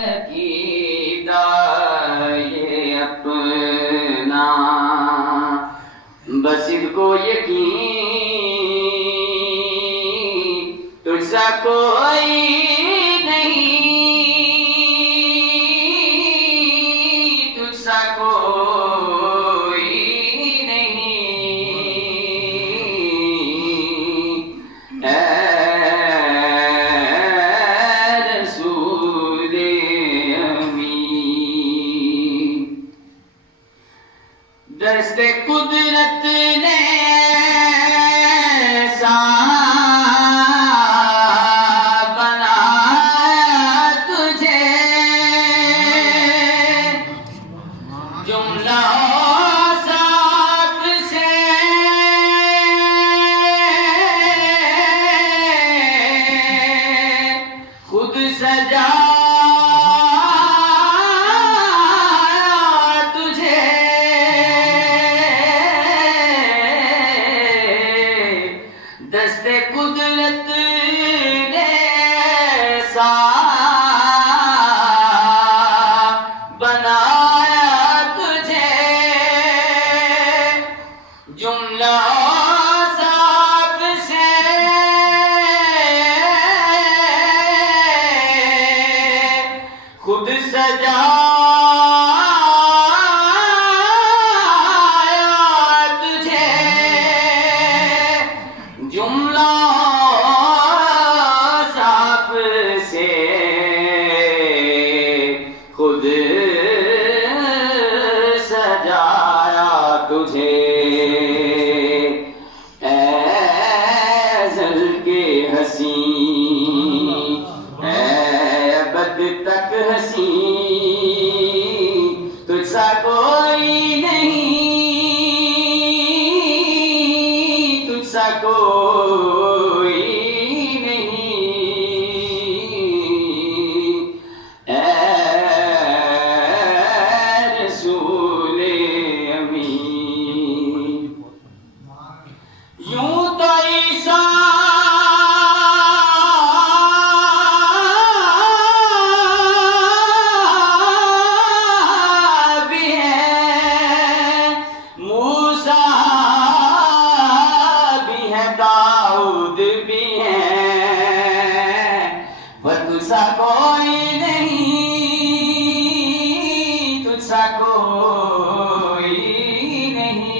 कीदा ये अपना बस इनको यकीन तुझसा कोई नहीं, तुझसा कोई नहीं। रसूल अमीन दस्ते कुदरत ने जुमला साफ से खुद सजाया तुझे, दस्ते कुदरत ने जुमला साफ से खुद सजाया तुझे, जुमला साफ से खुद सजाया तुझे। हसी अबद तक हसी तुझसा कोई नहीं, तुझसा कोई नहीं। रसूल अमीन यूं तो ईसा तुझसा कोई नहीं, तुझसा कोई नहीं।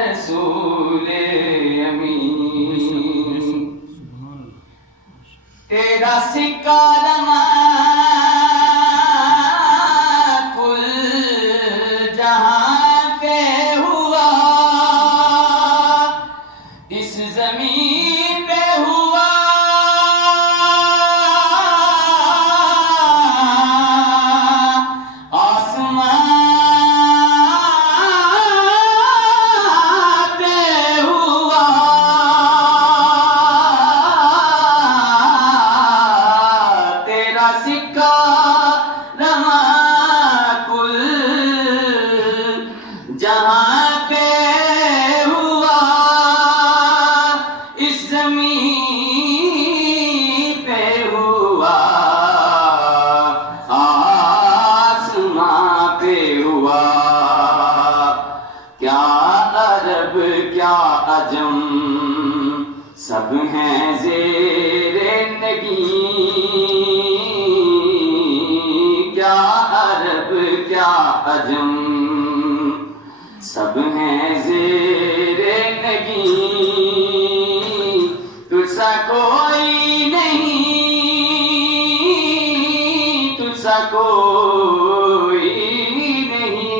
रसूल अमीन तेरा सिक्का लमा कुल जहां पे हुआ, इस ज़मीन पे हुआ, आसमान पे हुआ, तेरा सिक्का रमा कुल जहां पे पे हुआ, आसमां पे हुआ। क्या अरब क्या अजम सब हैं ज़ेरे नगी, क्या अरब क्या अजम सब हैं ज़ेरे नगी, तुझसा कोई नहीं, तुझसा कोई नहीं।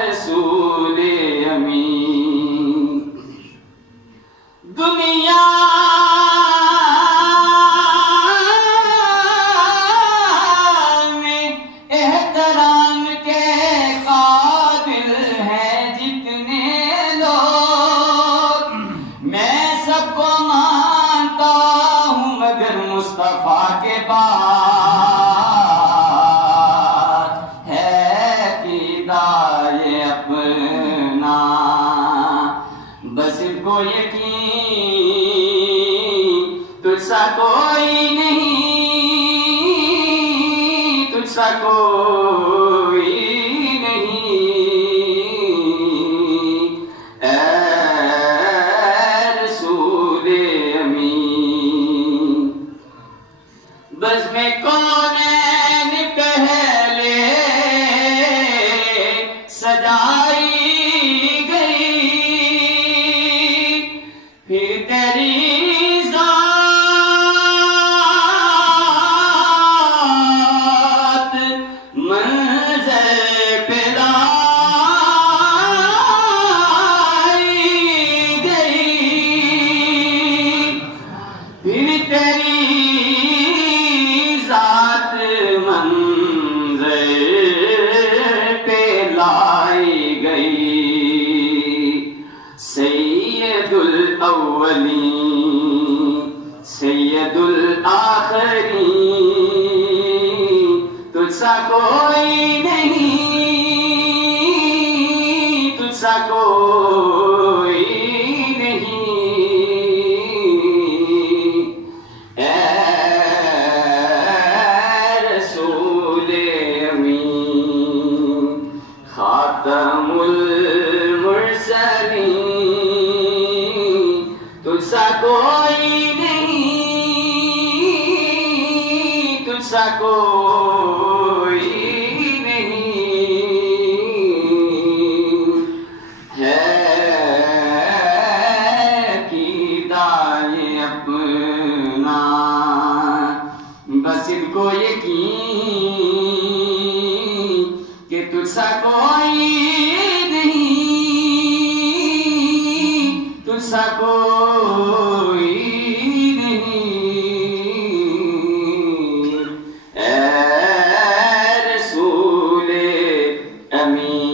रसूल अमीन दुनिया में एहतराम के काबिल हैं जितने यकीन, तुझसा कोई नहीं, तुझसा कोई नहीं। ऐ रसूले अमीन, बज़्म-ए कौनैन पहले सजाई गई, फिर तेरी ज़ात मंज़र पे लाई गई, फिर तेरी ज़ात मंज़र पे लाई गई। सैयदुल अव्वलीन सैयदुल आखिरीन, तुझसा कोई नहीं, तुझसा कोई नहीं। ऐ रसूले अमीन, खातमुल मुरसलीन, तुझसा कोई नहीं, तुझसा कोई नहीं। है कीदा ये अपना, बस इनको यकीन कि तुझसा कोई नहीं, तुझसा कोई नहीं। ऐ रसूले अमीन।